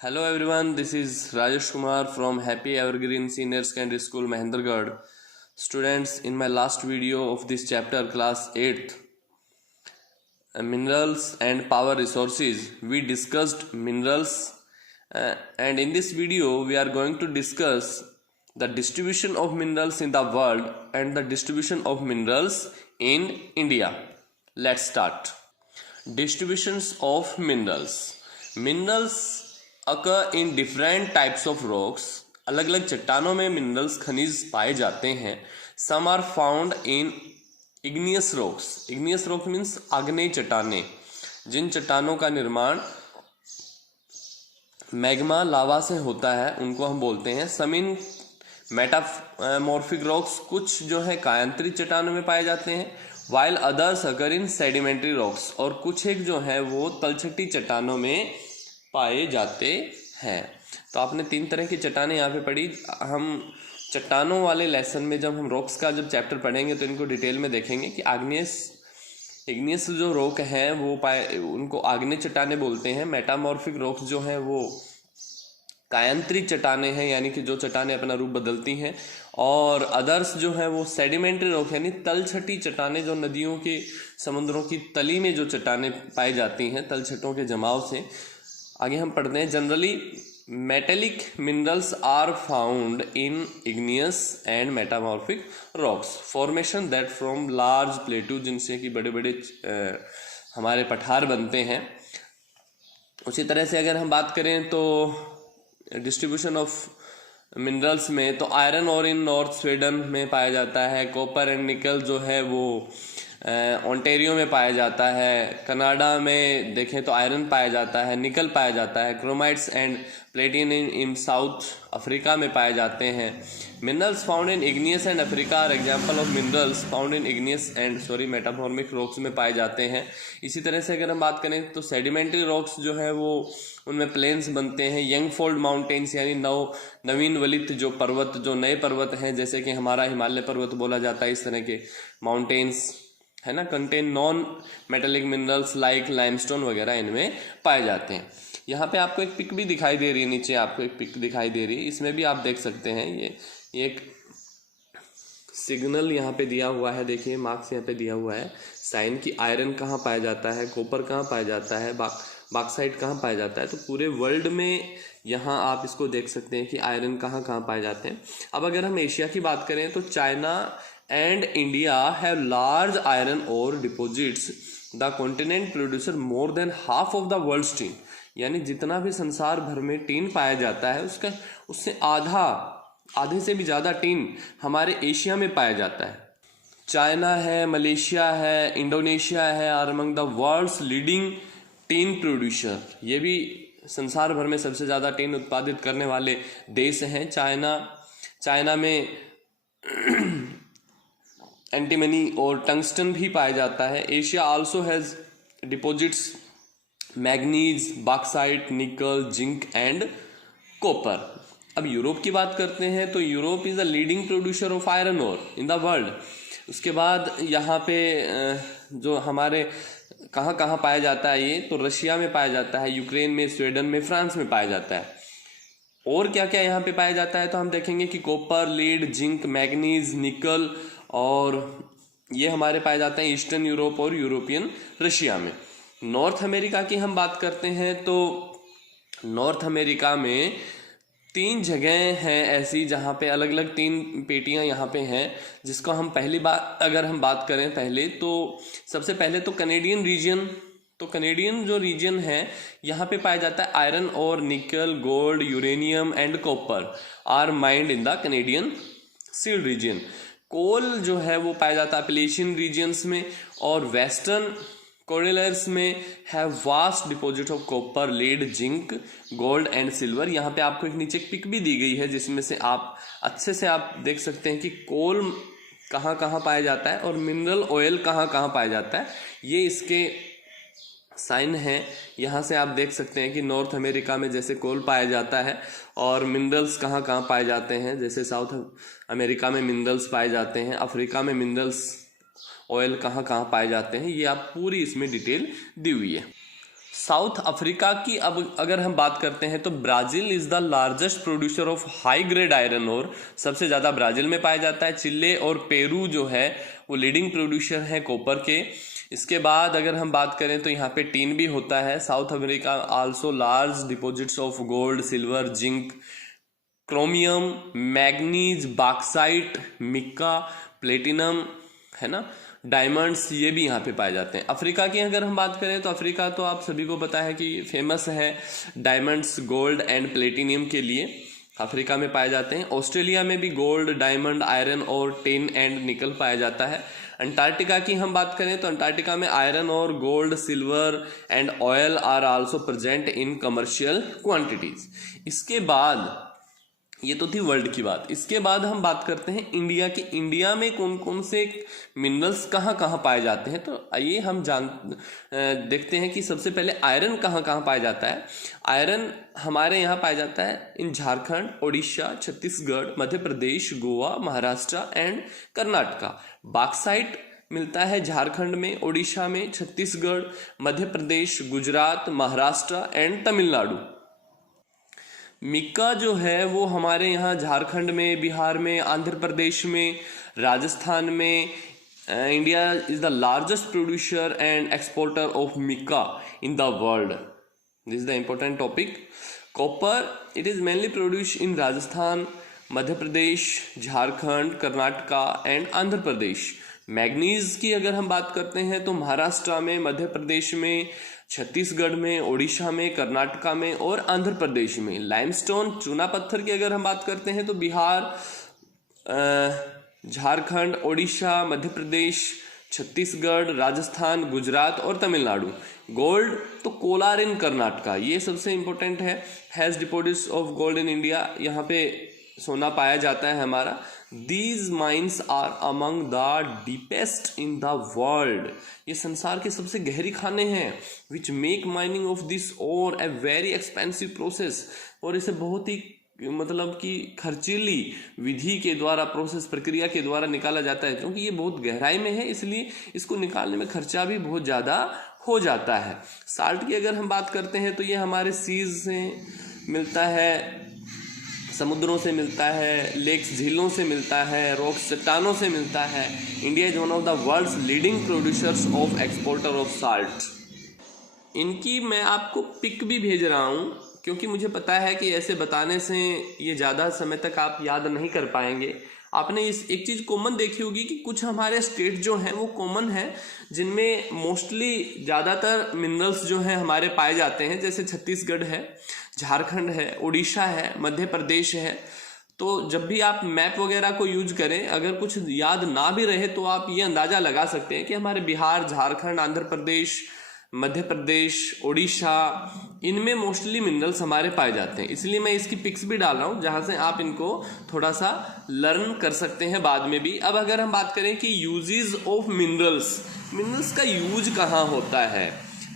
Hello everyone, this is Rajesh Kumar from Happy Evergreen Senior Secondary School, Mahendragarh. Students, in my last video of this chapter, class 8th, minerals and power resources, we discussed minerals and in this video we are going to discuss the distribution of minerals in the world and the distribution of minerals in India. Let's start. Distributions of minerals. Minerals occur in different types of rocks. अलग अलग चट्टानों में minerals खनिज पाए जाते हैं. Some are found in igneous rocks. Igneous rock means आग्नेय चट्टानें. जिन चट्टानों का निर्माण मैग्मा लावा से होता है उनको हम बोलते हैं. Some in मेटामॉर्फिक रॉक्स, कुछ जो है कायांतरित चट्टानों में पाए जाते हैं. वाइल अदर्स अकर इन सेडिमेंट्री रॉक्स, और कुछ एक जो है वो तलछटी चट्टानों में पाए जाते हैं. तो आपने तीन तरह की चट्टानें यहाँ पे पढ़ी. हम चट्टानों वाले लेसन में जब हम रॉक्स का जब चैप्टर पढ़ेंगे तो इनको डिटेल में देखेंगे कि इग्नियस जो रॉक है वो उनको आग्नेय चट्टानें बोलते हैं. मेटामॉर्फिक रॉक्स जो हैं वो कायांतरित चट्टानें हैं, यानी कि जो चट्टानें अपना रूप बदलती हैं. और अदर्स जो है वो सेडिमेंट्री रॉक यानी तलछटी चट्टानें, जो नदियों के समुद्रों की तली में जो चट्टानें पाई जाती हैं तलछटों के जमाव से. आगे हम पढ़ते हैं. Generally metallic minerals are found in igneous and metamorphic rocks formation that from large plateau, जिनसे कि बड़े बड़े हमारे पठार बनते हैं. उसी तरह से अगर हम बात करें तो डिस्ट्रीब्यूशन ऑफ मिनरल्स में, तो आयरन और इन नॉर्थ स्वीडन में पाया जाता है. कॉपर एंड निकल जो है वो ओंटारियो में पाया जाता है. कनाडा में देखें तो आयरन पाया जाता है, निकल पाया जाता है. Chromites and platinum in South Africa में पाए जाते हैं. Minerals found in igneous and Africa are example of minerals found in igneous and metamorphic rocks में पाए जाते हैं. इसी तरह से अगर हम बात करें तो सेडिमेंट्री रॉक्स जो है वो उनमें प्लेन्स बनते हैं. यंग फोल्ड माउंटेन्स यानी नवीन वलित जो पर्वत, जो नए पर्वत हैं, जैसे कि हमारा हिमालय पर्वत बोला जाता है, इस तरह के माउंटेन्स है ना, contain non metallic minerals like limestone वगैरह इनमें पाए जाते हैं. यहाँ पे आपको एक पिक भी दिखाई दे रही है, नीचे आपको एक पिक दिखाई दे रही है. इसमें भी आप देख सकते हैं ये एक सिग्नल यहाँ पे दिया हुआ है. देखिए मार्क्स यहाँ पे दिया हुआ है साइन की आयरन कहाँ पाया जाता है, कॉपर कहाँ पाया जाता है, बॉक्साइट कहाँ पाया जाता है. तो पूरे वर्ल्ड में यहाँ आप इसको देख सकते हैं कि आयरन कहाँ कहाँ पाए जाते हैं. अब अगर हम एशिया की बात करें तो China and India have large iron ore deposits. The continent producer more than half of the world's tin. यानी जितना भी संसार भर में टीन पाया जाता है उससे आधे से भी ज़्यादा टीन हमारे एशिया में पाया जाता है. चाइना है, मलेशिया है, इंडोनेशिया है, are among the world's leading tin producer. ये भी संसार भर में सबसे ज़्यादा टीन उत्पादित करने वाले देश हैं. चाइना में एंटीमनी और टंगस्टन भी पाया जाता है. Asia also has deposits manganese, bauxite, nickel, zinc and copper. अब यूरोप की बात करते हैं तो Europe is the leading producer of iron ore in the world. उसके बाद यहाँ पे जो हमारे कहाँ कहाँ पाया जाता है ये, तो रशिया में पाया जाता है, यूक्रेन में, स्वीडन में, फ्रांस में पाया जाता है. और क्या क्या यहाँ पे पाया जाता है तो हम देखेंगे कि कॉपर, लीड, जिंक, मैग्नीज, निकल, और ये हमारे पाए जाते हैं ईस्टर्न यूरोप और यूरोपियन रशिया में. नॉर्थ अमेरिका की हम बात करते हैं तो नॉर्थ अमेरिका में 3 जगह हैं ऐसी जहाँ पे अलग अलग 3 पेटियाँ यहाँ पे हैं, जिसको हम पहली बार अगर हम बात करें पहले तो सबसे पहले तो कनेडियन रीजन. तो कनेडियन जो रीजन है यहाँ पे पाया जाता है आयरन और nickel, gold, uranium and copper are mined in the Canadian Shield region. Coal जो है वो पाया जाता है अपलेशियन रीजन्स में, और वेस्टर्न कोरिलर्स में have vast deposit of copper, lead, zinc, gold and silver. यहाँ पे आपको एक नीचे पिक भी दी गई है जिसमें से आप अच्छे से आप देख सकते हैं कि कोल कहाँ कहाँ पाया जाता है और मिनरल ऑयल कहाँ कहाँ पाया जाता है. ये इसके साइन है. यहाँ से आप देख सकते हैं कि नॉर्थ अमेरिका में जैसे कोल पाया जाता है और मिनरल्स कहाँ कहाँ पाए जाते हैं, जैसे साउथ अमेरिका में मिनरल्स पाए जाते हैं, अफ्रीका में मिनरल्स ऑयल कहाँ कहाँ पाए जाते हैं, ये आप पूरी इसमें डिटेल दी हुई है. साउथ अफ्रीका की अब अगर हम बात करते हैं तो Brazil is the largest producer of high grade iron ore, सबसे ज़्यादा ब्राजील में पाया जाता है। चिले और पेरू जो है वो लीडिंग प्रोड्यूसर हैं कॉपर के। इसके बाद अगर हम बात करें तो यहाँ पे टीन भी होता है। South America also large deposits of gold, silver, zinc, chromium, manganese, bauxite, Mika, platinum, है ना, डायमंड्स, ये भी यहाँ पे पाए जाते हैं। अफ्रीका की अगर हम बात करें तो अफ्रीका तो आप सभी को पता है कि फेमस है डायमंड्स, गोल्ड एंड प्लेटिनियम के लिए, अफ्रीका में पाए जाते हैं। ऑस्ट्रेलिया में भी गोल्ड, डायमंड, आयरन और टिन एंड निकल पाया जाता है। अंटार्कटिका की हम बात करें तो अंटार्कटिका में आयरन और gold, silver and oil are also present in commercial quantities. इसके बाद ये तो थी वर्ल्ड की बात। इसके बाद हम बात करते हैं इंडिया की। इंडिया में कौन कौन से मिनरल्स कहाँ कहाँ पाए जाते हैं, तो आइए हम देखते हैं कि सबसे पहले आयरन कहाँ कहाँ पाया जाता है। आयरन हमारे यहाँ पाया जाता है इन झारखंड, उड़ीसा, छत्तीसगढ़, मध्य प्रदेश, गोवा, महाराष्ट्र एंड कर्नाटका। बॉक्साइट मिलता है झारखंड में, उड़ीसा में, छत्तीसगढ़, मध्य प्रदेश, गुजरात, महाराष्ट्र एंड तमिलनाडु। मिक्का जो है वो हमारे यहाँ झारखंड में, बिहार में, आंध्र प्रदेश में, राजस्थान में। India is the largest producer and exporter of Mika in the world. This is the important topic. Copper it is mainly produce in Rajasthan, Madhya Pradesh, Jharkhand, Karnataka and Andhra Pradesh. Manganese की अगर हम बात करते हैं तो महाराष्ट्र में, मध्य प्रदेश में, छत्तीसगढ़ में, ओडिशा में, कर्नाटका में और आंध्र प्रदेश में। लाइमस्टोन, चूना पत्थर की अगर हम बात करते हैं तो बिहार, झारखंड, ओडिशा, मध्य प्रदेश, छत्तीसगढ़, राजस्थान, गुजरात और तमिलनाडु। गोल्ड तो कोलार इन कर्नाटका, ये सबसे इंपॉर्टेंट है। Has deposits of gold in India, यहाँ पे सोना पाया जाता है हमारा। These mines are among the deepest in the world, ये संसार के सबसे गहरी खाने हैं। Which make mining of this ore a very expensive process, और इसे बहुत ही मतलब कि खर्चीली विधि के द्वारा, प्रोसेस, प्रक्रिया के द्वारा निकाला जाता है। क्योंकि ये बहुत गहराई में है इसलिए इसको निकालने में खर्चा भी बहुत ज़्यादा हो जाता है। साल्ट की अगर हम बात करते हैं तो ये हमारे सीज से मिलता है, समुद्रों से मिलता है, लेक्स, झीलों से मिलता है, रॉक्स, चट्टानों से मिलता है। India is one of the world's leading producers of exporter of salt. इनकी मैं आपको पिक भी भेज रहा हूँ क्योंकि मुझे पता है कि ऐसे बताने से ये ज़्यादा समय तक आप याद नहीं कर पाएंगे। आपने इस एक चीज़ कॉमन देखी होगी कि कुछ हमारे स्टेट जो हैं वो कॉमन है जिनमें मोस्टली ज़्यादातर मिनरल्स जो हैं हमारे पाए जाते हैं, जैसे छत्तीसगढ़ है, झारखंड है, उड़ीसा है, मध्य प्रदेश है। तो जब भी आप मैप वगैरह को यूज करें, अगर कुछ याद ना भी रहे तो आप ये अंदाज़ा लगा सकते हैं कि हमारे बिहार, झारखंड, आंध्र प्रदेश, मध्य प्रदेश, उड़ीसा, इनमें मोस्टली मिनरल्स हमारे पाए जाते हैं। इसलिए मैं इसकी पिक्स भी डाल रहा हूँ जहाँ से आप इनको थोड़ा सा लर्न कर सकते हैं बाद में भी। अब अगर हम बात करें कि यूजेस ऑफ मिनरल्स, मिनरल्स का यूज कहाँ होता है,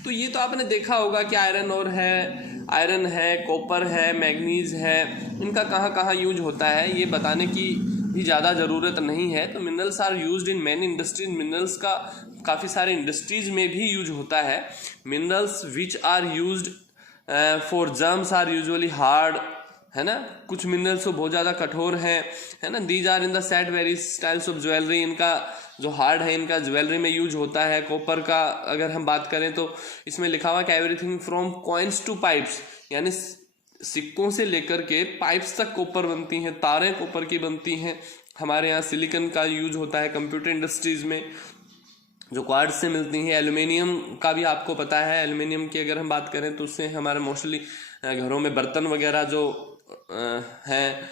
तो ये तो आपने देखा होगा कि आयरन है, कॉपर है, मैग्नीज है, इनका कहाँ कहाँ यूज होता है ये बताने की भी ज़्यादा ज़रूरत नहीं है। तो minerals are used in many industries, minerals का काफ़ी सारे इंडस्ट्रीज में भी यूज होता है। Minerals which are used for gems are usually hard, है ना, कुछ मिनरल्स तो बहुत ज़्यादा कठोर हैं, है ना। These are in the set various styles of jewellery, इनका जो हार्ड है इनका ज्वेलरी में यूज होता है। कॉपर का अगर हम बात करें तो इसमें लिखा हुआ कि everything from coins to pipes, यानी सिक्कों से लेकर के पाइप्स तक कॉपर बनती हैं, तारें कॉपर की बनती हैं। हमारे यहाँ सिलिकॉन का यूज होता है कंप्यूटर इंडस्ट्रीज में, जो क्वार्ट्ज से मिलती हैं। एल्युमिनियम का भी आपको पता है, एल्युमिनियम की अगर हम बात करें तो उससे हमारे मोस्टली घरों में बर्तन वगैरह जो हैं,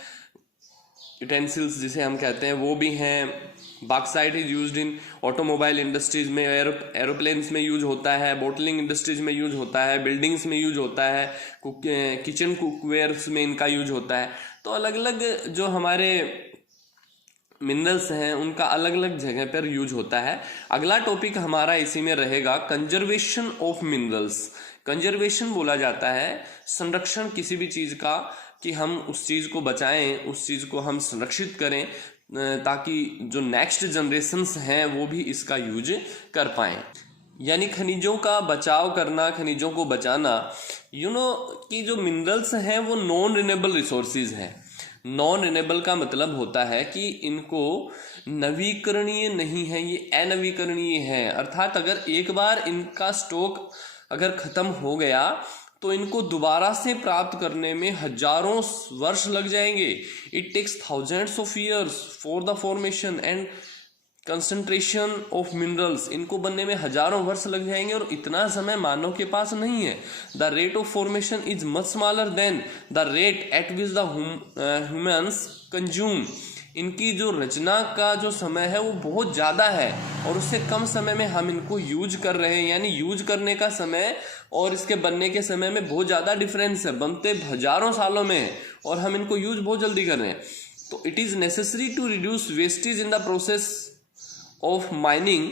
यूटेंसिल्स जिसे हम कहते हैं, वो भी हैं। Bauxite is used in automobile industries में, एरोप्लेन्स में यूज होता है, बोटलिंग इंडस्ट्रीज में यूज होता है, बिल्डिंग्स में यूज होता है, किचन कुकवेयर्स में इनका यूज होता है। तो अलग अलग जो हमारे मिनरल्स हैं उनका अलग अलग जगह पर यूज होता है। अगला टॉपिक हमारा इसी में रहेगा कंजर्वेशन ऑफ मिनरल्स। कंजर्वेशन बोला जाता है संरक्षण किसी भी चीज़ का, कि हम उस चीज़ को बचाएं, उस चीज़ को हम संरक्षित करें ताकि जो नेक्स्ट जनरेशन्स हैं वो भी इसका यूज कर पाएं। यानी खनिजों का बचाव करना, खनिजों को बचाना। कि जो मिनरल्स हैं वो नॉन रिन्यूएबल रिसोर्सेज हैं। नॉन रिन्यूएबल का मतलब होता है कि इनको नवीकरणीय नहीं है, ये अनवीकरणीय है। अर्थात अगर एक बार इनका स्टॉक अगर खत्म हो गया तो इनको दोबारा से प्राप्त करने में हजारों वर्ष लग जाएंगे। It takes thousands of years for the formation and concentration of minerals. इनको बनने में हजारों वर्ष लग जाएंगे और इतना समय मानव के पास नहीं है। The rate of formation is much smaller than the rate at which the humans consume. इनकी जो रचना का जो समय है वो बहुत ज़्यादा है और उससे कम समय में हम इनको यूज कर रहे हैं। यानी यूज करने का समय और इसके बनने के समय में बहुत ज़्यादा डिफरेंस है। बनते हजारों सालों में है और हम इनको यूज बहुत जल्दी कर रहे हैं। तो it is necessary to reduce wastage in the process of mining.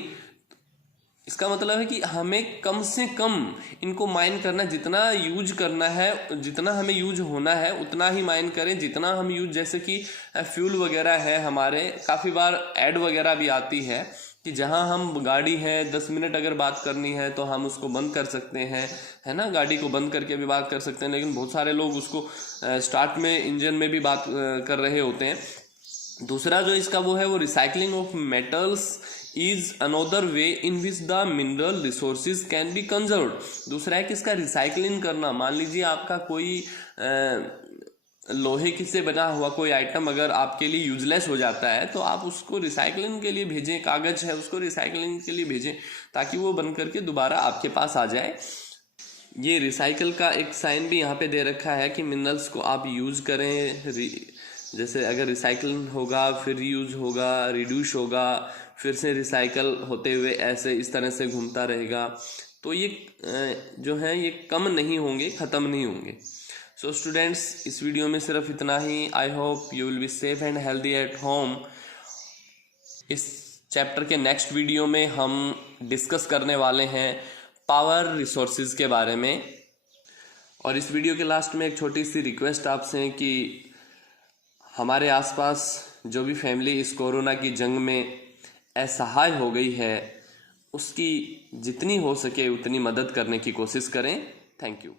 इसका मतलब है कि हमें कम से कम इनको माइन करना, जितना यूज करना है, जितना हमें यूज होना है उतना ही माइन करें। जितना हम यूज, जैसे कि फ्यूल वगैरह है हमारे, काफ़ी बार ऐड वगैरह भी आती है कि जहां हम गाड़ी है 10 मिनट अगर बात करनी है तो हम उसको बंद कर सकते हैं, है ना, गाड़ी को बंद करके भी बात कर सकते हैं। लेकिन बहुत सारे लोग उसको स्टार्ट में इंजन में भी बात कर रहे होते हैं। दूसरा जो इसका वो है वो recycling of metals is another way in which the mineral resources can be conserved. दूसरा है कि इसका रिसाइकलिंग करना। मान लीजिए आपका कोई लोहे की से बना हुआ कोई आइटम अगर आपके लिए यूजलेस हो जाता है तो आप उसको रिसाइकलिंग के लिए भेजें। कागज है उसको रिसाइकलिंग के लिए भेजें ताकि वो बन करके दोबारा आपके पास आ जाए। ये रिसाइकल का एक साइन भी यहाँ पे दे रखा है कि मिनरल्स को आप यूज करें। जैसे अगर रिसाइकल होगा फिर रीयूज होगा, रिड्यूस होगा, फिर से रिसाइकल होते हुए ऐसे इस तरह से घूमता रहेगा। तो ये जो है ये कम नहीं होंगे, ख़त्म नहीं होंगे। सो स्टूडेंट्स, इस वीडियो में सिर्फ इतना ही। I hope you will be safe and healthy at home. इस चैप्टर के नेक्स्ट वीडियो में हम डिस्कस करने वाले हैं पावर रिसोर्सेज के बारे में। और इस वीडियो के लास्ट में एक छोटी सी रिक्वेस्ट आपसे कि हमारे आसपास जो भी फैमिली इस कोरोना की जंग में असहाय हो गई है उसकी जितनी हो सके उतनी मदद करने की कोशिश करें। Thank you.